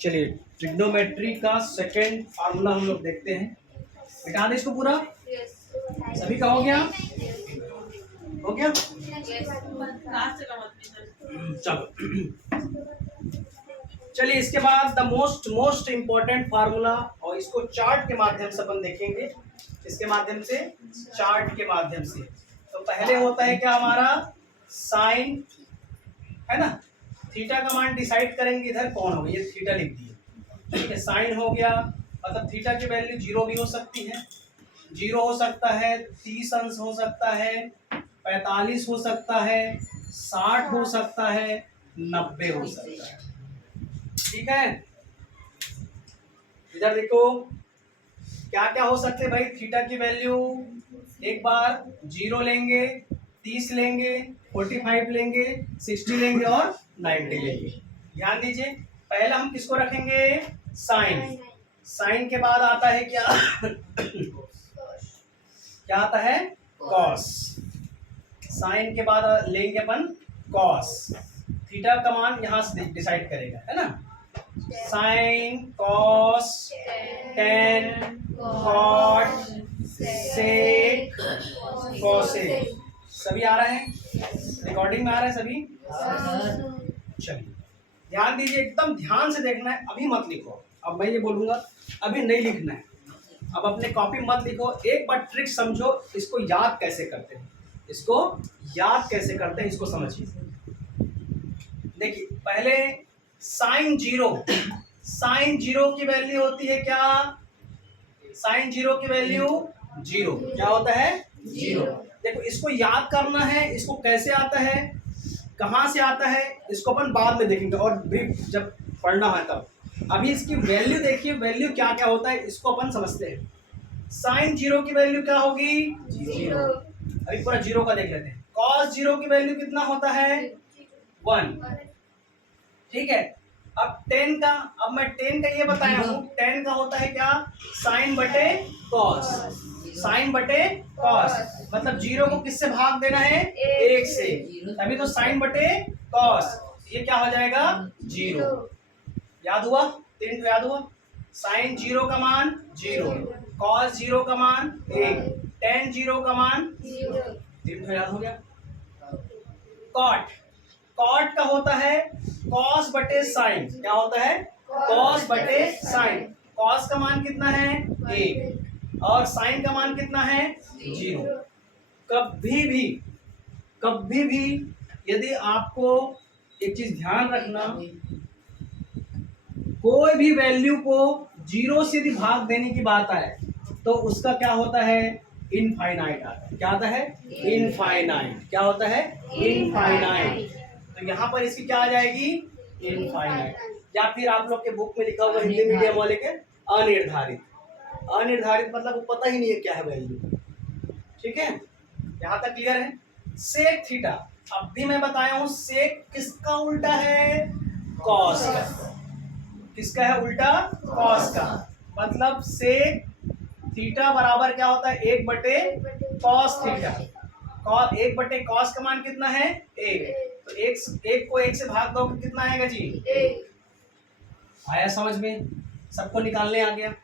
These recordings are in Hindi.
चलिए ट्रिग्नोमेट्री का सेकंड फार्मूला हम लोग देखते हैं। मिटा दे इसको पूरा, सभी का हो गया? हो गया? चलो चलिए इसके बाद द मोस्ट इम्पोर्टेंट फार्मूला, और इसको चार्ट के माध्यम से अपन देखेंगे। इसके माध्यम से, चार्ट के माध्यम से। तो पहले होता है क्या हमारा साइन, है ना, थीटा का मान डिसाइड करेंगे। इधर कौन होगा, ये थीटा लिख दिए, ठीक है। साइन हो गया, मतलब थीटा की वैल्यू 0 भी हो सकती है, 0 हो सकता है, 30 अंश हो सकता है, 45 हो सकता है, 60 हो सकता है, 90 हो सकता है, ठीक है। इधर देखो क्या क्या हो सकते हैं भाई। थीटा की वैल्यू एक बार 0 लेंगे, 30 लेंगे, 45 लेंगे, 60 लेंगे और 90 लेंगे। ध्यान दीजिए, पहला हम किसको रखेंगे, साइन। साइन के बाद आता है क्या क्या आता है, कॉस। साइन के बाद लेंगे अपन कॉस। थीटा का मान यहां से डिसाइड करेगा, है ना। साइन, कॉस, टेन, कॉट, सेक, कॉसेक। सभी आ रहे हैं, रिकॉर्डिंग में आ रहे हैं सभी? चलिए ध्यान दीजिए, एकदम ध्यान से देखना है, अभी मत लिखो। अब मैं ये बोलूंगा, अभी नहीं लिखना है। अब अपने कॉपी मत लिखो, एक बार ट्रिक समझो, इसको याद कैसे करते हैं, इसको याद कैसे करते हैं, इसको समझिए। देखिए पहले साइन 0, साइन 0 की वैल्यू होती है क्या, साइन 0 की वैल्यू 0 क्या होता है, 0। देखो इसको याद करना है, इसको कैसे आता है, कहां से आता है, इसको अपन बाद में देखेंगे और ब्रीफ जब पढ़ना है तब। अभी इसकी वैल्यू देखिए, वैल्यू क्या क्या होता है इसको अपन समझते हैं। साइन 0 की वैल्यू क्या होगी, 0। अभी पूरा 0 का देख लेते हैं। कॉस 0 की वैल्यू कितना होता है, 1, ठीक है। अब 10 का, अब मैं 10 का ये बताया हूँ, 10 का होता है क्या, साइन बटे कॉस। साइन बटे कॉस मतलब 0 को किससे भाग देना है, 1 से, तभी तो साइन बटे कॉस, ये क्या हो जाएगा, 0। याद हुआ, 3 याद हुआ। साइन 0 का मान 0, कॉस 0 का मान 1, टेन 0 का मान 3 याद हो गया। कॉट, कॉट का होता है कॉस बटे साइन। क्या होता है, कॉस बटे साइन। कॉस का मान कितना है, 1, और साइन का मान कितना है, 0। कभी भी यदि आपको एक चीज ध्यान रखना, कोई भी वैल्यू को 0 से यदि भाग देने की बात आए तो उसका क्या होता है, इनफाइनाइट आता है। क्या आता है, इनफाइनाइट। क्या होता है, इनफाइनाइट। तो यहाँ पर इसकी क्या आ जाएगी, इनफाइनाइट, या फिर आप लोग के बुक में लिखा हुआ हिंदी मीडियम वाले के अनिर्धारित। अनिर्धारित मतलब वो पता ही नहीं है क्या है वैल्यू, ठीक है। यहाँ तक क्लियर है। सेक थीटा, अब भी मैं बताया हूँ, सेक किसका उल्टा है, कॉस का। किसका है उल्टा, कॉस का। मतलब सेक थीटा बराबर क्या होता है, 1 बटे कॉस थीटा। 1 बटे कॉस का मान कितना है, 1। तो 1 को 1 से भाग दो कितना आएगा जी, 1। आया समझ में, सबको निकालने आ गया।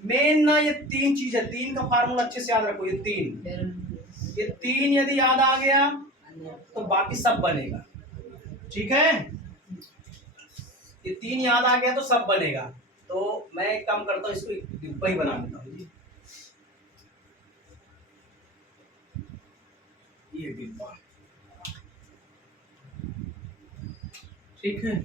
मेन ना ये 3 चीज है, 3 का फार्मूला अच्छे से याद रखो। ये 3 यदि याद आ गया तो बाकी सब बनेगा, ठीक है। ये 3 याद आ गया तो सब बनेगा। तो मैं एक काम करता हूँ, इसको एक डिब्बा ही बना देता हूँ, ये डिब्बा, ठीक है।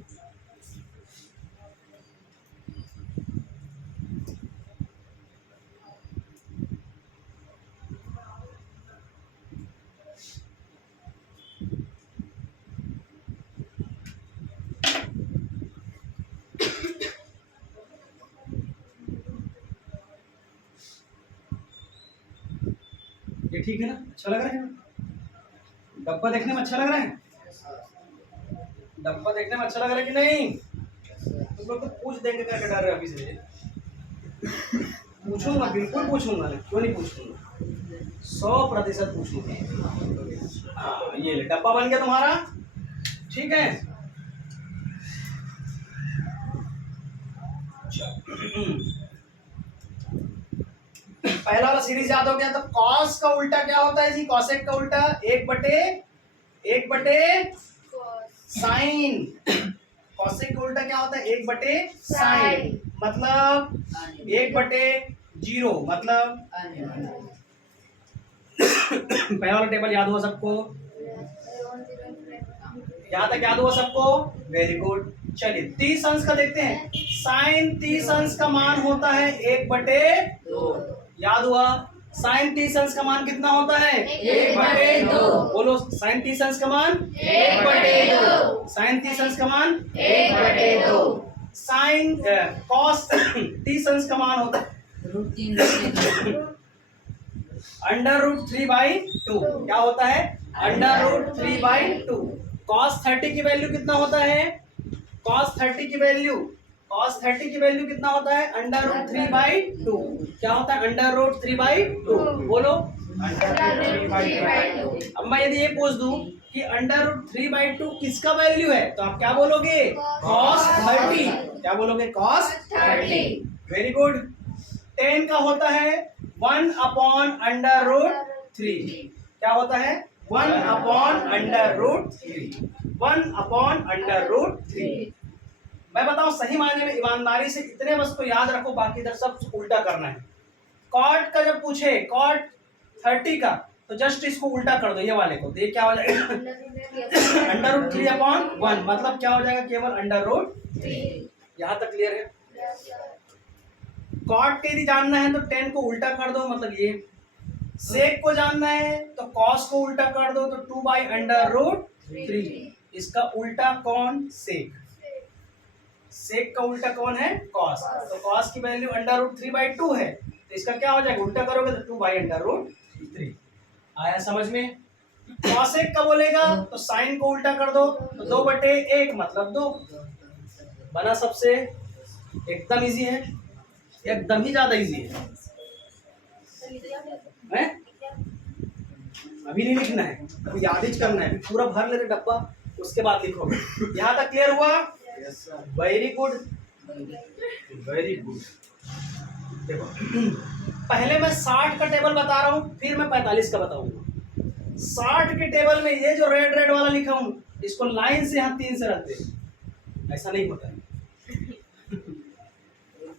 ये ठीक है ना, अच्छा लग रहा है, डब्बा देखने में अच्छा लग रहा है, डब्बा देखने में अच्छा लग रहा है कि नहीं। तुम लोग तो पूछ देंगे क्या डर रहे अभी से। पूछूंगा, बिल्कुल पूछूंगा, क्यों नहीं पूछूंगा, 100% पूछूंगा। हाँ ये ले, डब्बा बन गया तुम्हारा, ठीक है। पहला वाला सीरीज याद हो गया। तो कॉस का उल्टा क्या होता है जी? कॉसेक का उल्टा एक बटे साइन। कॉसेक का उल्टा क्या होता है? 1/sin। मतलब 1/0 मतलब पहला वाला टेबल याद हुआ सबको? यहाँ तक याद हुआ सबको? Very good. चलिए 30 अंश का देखते हैं। साइन 30 अंश का मान होता है 1/2। याद हुआ? साइन 30 अंश का मान कितना होता है? 1/2। बोलो, साइन 30 अंश का मान 1/2। साइन 30 अंश का मान 1/2। साइन कॉस 30 अंश का मान होता है √3/2। क्या होता है? √3/2। cos 30 की वैल्यू कितना होता है? cos 30 की वैल्यू कितना होता है? √3/2। क्या होता है? √3/2। बोलो, √3/2। अब मैं यदि ये पूछ दूं कि √3/2 किसका वैल्यू है, तो आप क्या बोलोगे? cos 30। क्या बोलोगे? cos 30। Very good. 10 का होता है 1/√3। क्या होता है? 1/√3। 1/√3। मैं बताऊं, सही मायने में ईमानदारी से इतने बस को याद रखो, बाकी इधर सब उल्टा करना है। कॉट का जब पूछे cot 30 का, तो जस्ट इसको उल्टा कर दो, ये वाले को। तो ये क्या हो जाएगा? √3/1। मतलब क्या हो जाएगा? केवल √3। यहाँ तक क्लियर है? कॉट के यदि जानना है तो 10 को उल्टा कर दो, मतलब ये। सेक को जानना है तो कॉस को उल्टा कर दो, तो 2/√3। इसका उल्टा कौन? सेक। सेक का उल्टा कौन है? कॉस। तो कॉस की वैल्यू √3/2 है, तो इसका क्या हो जाएगा? उल्टा करोगे तो 2/√3। आया समझ में? कॉसेक का बोलेगा तो साइन को उल्टा कर दो, तो 2/1 मतलब 2। बना सबसे? एकदम इजी है, एकदम ही ज्यादा इजी है। अभी नहीं लिखना है, अभी याद ही करना है। पूरा भर लेते डब्बा, उसके बाद लिखोगे। यहाँ तक क्लियर हुआ? Very good, very good. देखो, पहले मैं 60 का टेबल बता रहा हूँ, फिर मैं 45 का बताऊंगा। 60 के टेबल में ये जो रेड वाला लिखा हूं, इसको लाइन से यहाँ 3 से रख दे। ऐसा नहीं होता है।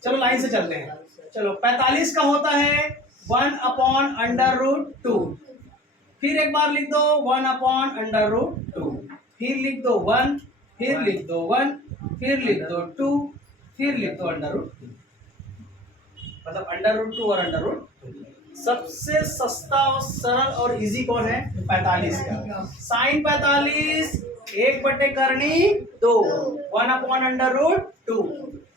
चलो लाइन से चलते हैं। चलो 45 का होता है 1/√2। फिर एक बार लिख दो 1/√2। फिर लिख दो 1, फिर लिख दो 1, फिर लिख दो 2, फिर लिख दो √2। मतलब √2 और √2। सबसे सस्ता और सरल और इजी कौन है? 45 का। साइन 45 1/2, 1/√2।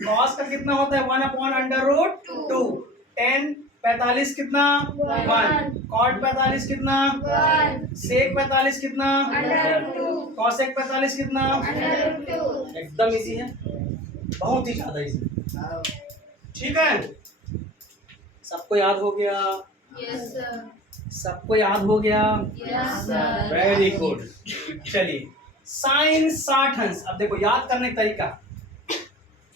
कॉस का कितना होता है? 1/√2। 10 45 कितना? 1। कॉट 45 कितना? 1। सेक 45 कितना? √2। कॉसेक 45 कितना? √2। एकदम इजी है, बहुत ही ज्यादा इजी। ठीक है, सबको याद हो गया? Yes sir. सबको याद हो गया? Yes sir. Very good. चलिए, साइन 60 अंश। अब देखो याद करने का तरीका,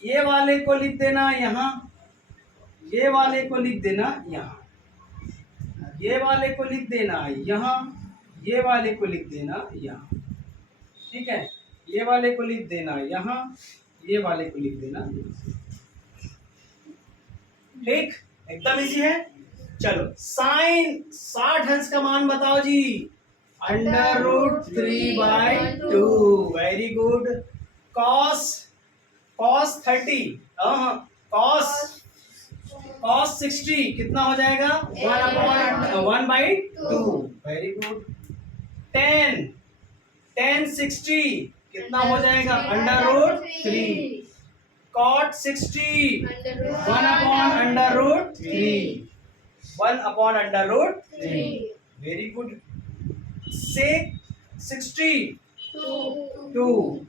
ये वाले को लिख देना यहाँ, ये वाले को लिख देना यहाँ, ये वाले को लिख देना यहाँ, ये वाले को लिख देना यहाँ। ठीक है, ये वाले को लिख देना यहाँ, ये वाले को लिख देना यहाँ। ठीक, एकदम इजी है। चलो, साइन 60 अंश का मान बताओ जी। √3/2। Very good. कॉस 30, कॉस 60 कितना हो जाएगा? 1/2। Very good. 10 60 कितना हो जाएगा? √3। cot 60 1/√3। 1/√3। Very good. sec 60 2।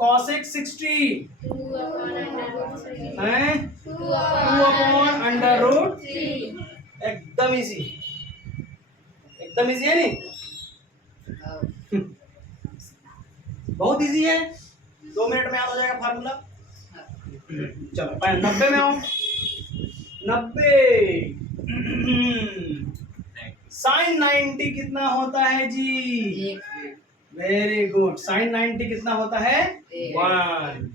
cosec 60 है 2/√3। एकदम इजी, एकदम इजी है नहीं? बहुत इजी है, 2 मिनट में याद हो जाएगा फार्मूला। चलो 90 में आओ। 90 साइन 90 कितना होता है जी? Very good. साइन 90 कितना होता है? 1।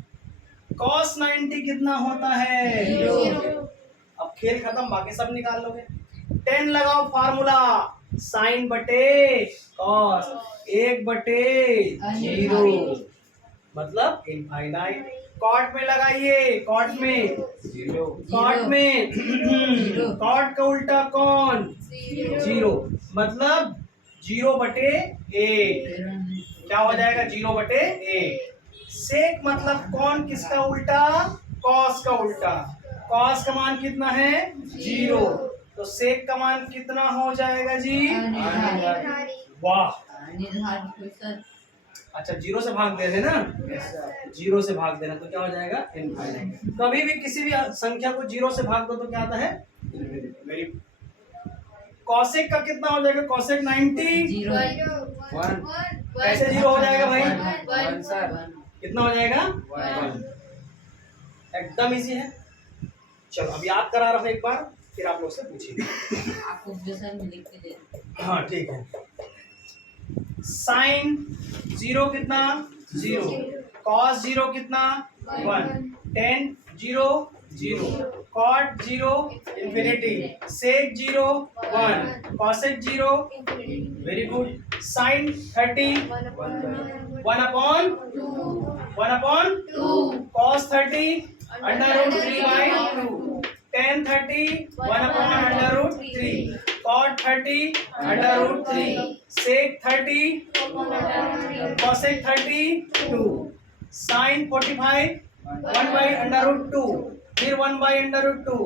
कॉस 90 कितना होता है? 0। अब खेल खत्म, बाकी सब निकाल लोगे। 10 लगाओ फार्मूला, साइन बटे कॉस 1/0 मतलब इनफाइनाइट। कॉट में लगाइए, कॉट में, कॉट में कॉट का उल्टा कौन? 0 मतलब 0/8। क्या हो जाएगा? 0/8। सेक मतलब कौन किसका उल्टा? कॉस का उल्टा। कॉस का मान कितना है? 0। तो सेक का मान कितना हो जाएगा जी? वाह, अच्छा 0 से भाग दे देना। 0 से भाग देना तो क्या हो जाएगा? इनफाइनाइट। कभी भी किसी भी संख्या को 0 से भाग दो तो क्या आता है? वेरी। कॉसेक का कितना हो जाएगा? कॉसेक 90 कैसे 0 हो जाएगा भाई? 1 कितना हो जाएगा? 1। एकदम इजी है। चलो अब याद करा रहा हूं एक बार, फिर आप लोग से पूछिए। आपको में लिख के दे। हाँ ठीक है। साइन 0 कितना? 0। कॉस 0 कितना? 1। Tan 0 0। Cot 0 infinity. Sec 0 1। Cosec 0। Very good. Sine 30 1/2। Cos 30 √3/2। Tan 30 1/√3। Cot 30 √3। Sec 30 cosec 32। Sine 45 1/√2। फिर 1/√2।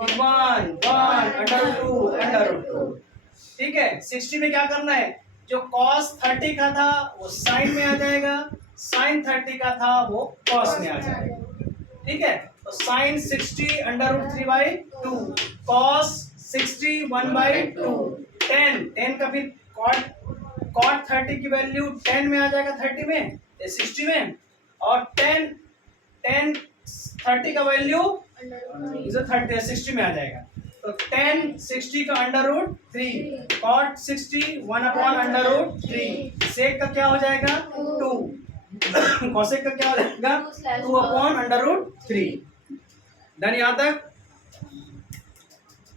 1/√2। ठीक है। 60 में क्या करना है? जो cos 30 का था वो साइन में आ जाएगा, साइन 30 का था वो cos में आ जाएगा। ठीक है। तो साइन 60 √3/2। cos 60 1/2। 10 का फिर cot 30 की वैल्यू 10 में आ जाएगा, 30 में 60 में। और 10 30 का वैल्यू 60 में आ जाएगा। तो 10 60 का √3। cot 60 1/√3। सेक का क्या हो जाएगा? 2। कॉसेक का क्या हो जाएगा? 2/√3। डन यहाँ तक?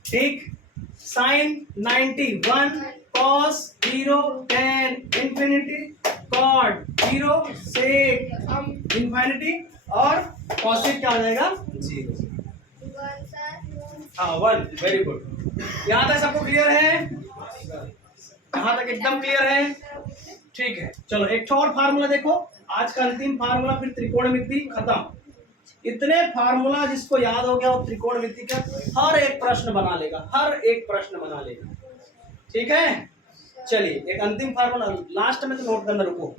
ठीक। साइन 90 1। cos 0 10 infinity. cot 0 सेक इंफिनिटी। और कॉसेक क्या हो जाएगा? 0। हाँ 1। Very good. यहाँ तक सबको क्लियर है? यहाँ तक एकदम क्लियर है? ठीक है। चलो एक और फार्मूला देखो, आज का अंतिम फार्मूला, फिर त्रिकोणमिति खत्म। इतने फार्मूला जिसको याद हो गया वो त्रिकोणमिति का हर एक प्रश्न बना लेगा, हर एक प्रश्न बना लेगा। ठीक है। चलिए एक अंतिम फार्मूला लास्ट में तो नोट करना, रुको।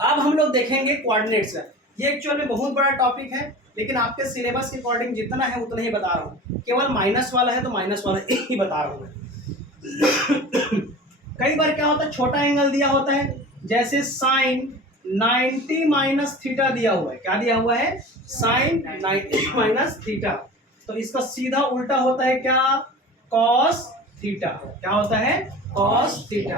अब हम लोग देखेंगे कोऑर्डिनेट्स। ये एक्चुअल में बहुत बड़ा टॉपिक है, लेकिन आपके सिलेबस के अकॉर्डिंग जितना है उतना ही बता रहा हूँ। केवल माइनस वाला है तो माइनस वाला ही बता रहा हूँ। कई बार क्या होता है, छोटा एंगल दिया होता है, जैसे साइन 90 - थीटा दिया हुआ है। क्या दिया हुआ है? Sine 90 - theta. तो इसका सीधा उल्टा होता है क्या? Cos theta. क्या होता है? Cos theta.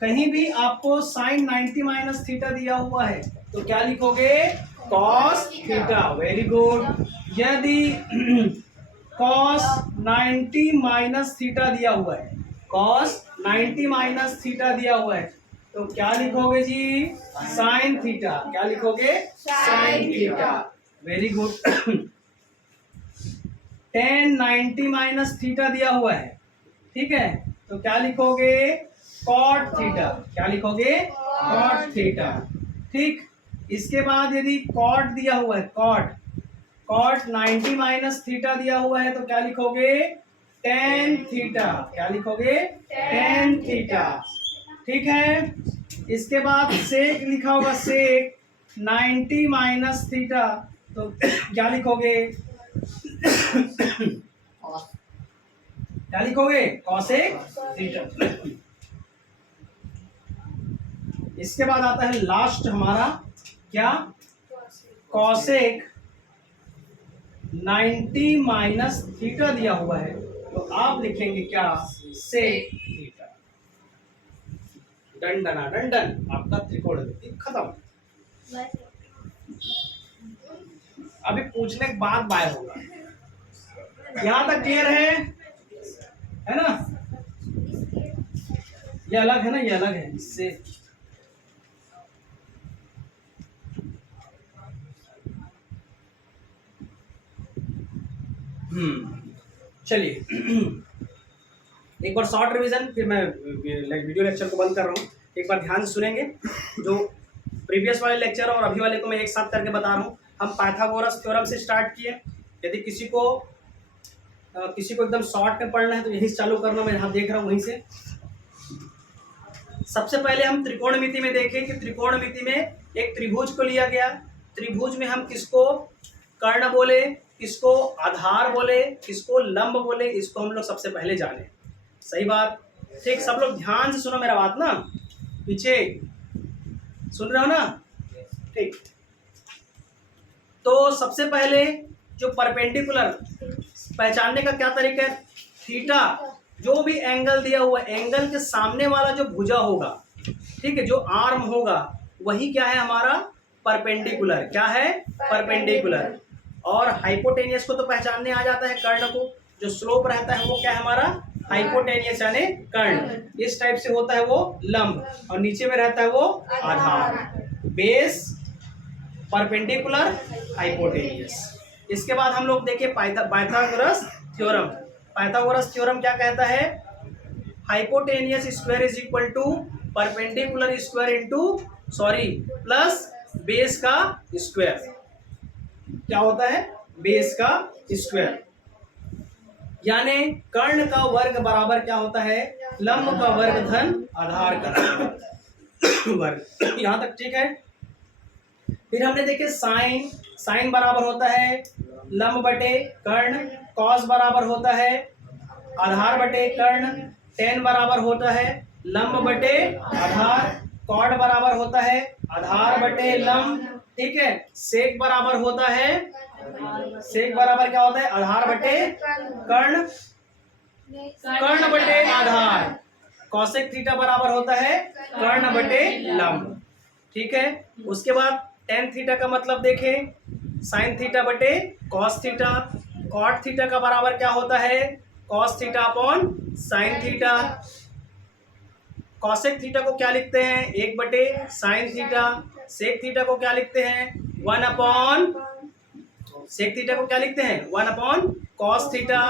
कहीं भी आपको साइन 90 - थीटा दिया हुआ है तो क्या लिखोगे? Cos theta. Very good. यदि कॉस 90 - थीटा दिया हुआ है, कॉस 90 - थीटा दिया हुआ है तो क्या लिखोगे जी? Sign theta. क्या लिखोगे? Sine theta. Very good. 10 90 - theta दिया हुआ है, ठीक है, तो क्या लिखोगे? Cot theta. क्या लिखोगे? Cot theta. ठीक। इसके बाद यदि कॉट दिया हुआ है, कॉट 90 - थीटा दिया हुआ है तो क्या लिखोगे? Tan theta. क्या लिखोगे? Tan theta. ठीक है। इसके बाद सेक लिखा होगा, सेक 90 - थीटा तो क्या लिखोगे? क्या लिखोगे? Cosec theta. इसके बाद आता है लास्ट हमारा क्या? कॉसेक 90 माइनस थीटा दिया हुआ है, तो आप लिखेंगे क्या, सेक थीटा। डन डना डन डन, आपका त्रिकोणमिति खत्म। अभी पूछने के बाद बाय होगा। यहां तक क्लियर है ना? ये अलग है ना, ये अलग है इससे। चलिए एक बार शॉर्ट रिवीजन, फिर मैं वीडियो लेक्चर को बंद कर रहा हूँ। एक बार ध्यान से सुनेंगे, जो प्रीवियस वाले लेक्चर और अभी वाले को मैं एक साथ करके बता रहा हूँ। हम पाइथागोरस थ्योरम से स्टार्ट किए। यदि किसी को एकदम शॉर्ट में पढ़ना है तो यहीं से चालू करना, मैं यहाँ देख रहा हूँ वहीं से। सबसे पहले हम त्रिकोणमिति में देखें कि त्रिकोणमिति में एक त्रिभुज को लिया गया। त्रिभुज में हम किसको कर्ण बोले, किसको आधार बोले, किसको लंब बोले, इसको हम लोग सबसे पहले जाने। सही बात, ठीक? सब लोग ध्यान से सुनो मेरा बात ना, पीछे सुन रहे हो ना? ठीक। तो सबसे पहले जो परपेंडिकुलर पहचानने का क्या तरीका है, थीटा, जो भी एंगल दिया हुआ एंगल के सामने वाला जो भुजा होगा, ठीक है, जो आर्म होगा, वही क्या है हमारा परपेंडिकुलर। क्या है? परपेंडिकुलर। और हाइपोटेनियस को तो पहचानने आ जाता है, कर्ण को। जो स्लोप रहता है वो क्या है हमारा, हाइपोटेनियस यानी कर्ण। इस टाइप से होता है वो लंब, और नीचे में रहता है वो आधार। Base, perpendicular, hypotenuse. इसके बाद हम लोग देखें पाइथागोरस थ्योरम। पाइथागोरस थ्योरम क्या कहता है, hypotenuse square is equal to perpendicular square into plus base का स्क्वायर। क्या होता है, बेस का स्क्वायर। यानी कर्ण का वर्ग बराबर क्या होता है, लंब का वर्ग धन आधार का वर्ग। यहां तक ठीक है। फिर हमने देखे साइन बराबर होता है लंब बटे कर्ण, कॉस बराबर होता है आधार बटे कर्ण, टेन बराबर होता है लंब बटे आधार, कॉड बराबर होता है आधार बटे लंब, ठीक है। सेक बराबर होता है, सेक बराबर क्या होता है, आधार बटे कर्ण, कर्ण बटे आधार। कॉसेक थीटा बराबर होता है कर्ण बटे लंब, ठीक है। उसके बाद टेन थीटा का मतलब देखें, साइन थीटा बटे कॉस थीटा। कॉट थीटा का बराबर क्या होता है, cos theta upon sine theta. Cosec theta को क्या लिखते हैं, एक बटे साइन थीटा। सेक थीटा को क्या लिखते हैं, वन अपॉन, सेक थीटा को क्या लिखते हैं, one upon cos theta.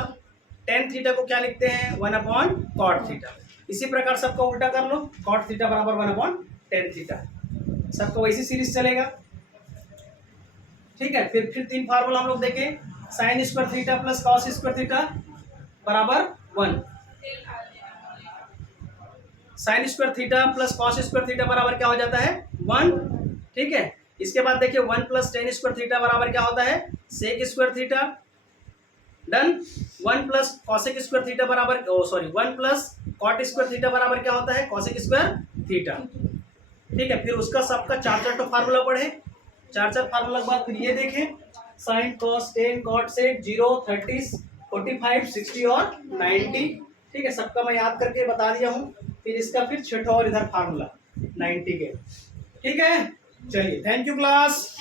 Tan theta को क्या लिखते हैं, वन अपॉन कॉट थीटा। इसी प्रकार सबको उल्टा कर लो, कॉट थीटा बराबर वन अपॉन टेन थीटा। सबको वैसी सीरीज चलेगा, ठीक है। फिर तीन फार्मूला हम लोग देखें, sine square theta plus cos square theta बराबर one. Sine square theta plus cos square theta बराबर क्या हो जाता है, वन, ठीक है। इसके बाद देखिए one plus tan square theta बराबर क्या होता है, sec square theta. Done. One plus cosec square theta बराबर, one plus cot square theta बराबर क्या होता है, कॉसेक स्क्वायर थीटा, ठीक है। फिर उसका सबका चार तो फार्मूला पढ़े, चार फार्मूला के बाद फिर ये देखें, sine cos tan cot sec 0 30 45 60 और 90, ठीक है। सबका मैं याद करके बता दिया हूँ। फिर इसका फिर छठा और इधर फार्मूला 90 के, ठीक है। चलिए, थैंक यू क्लास।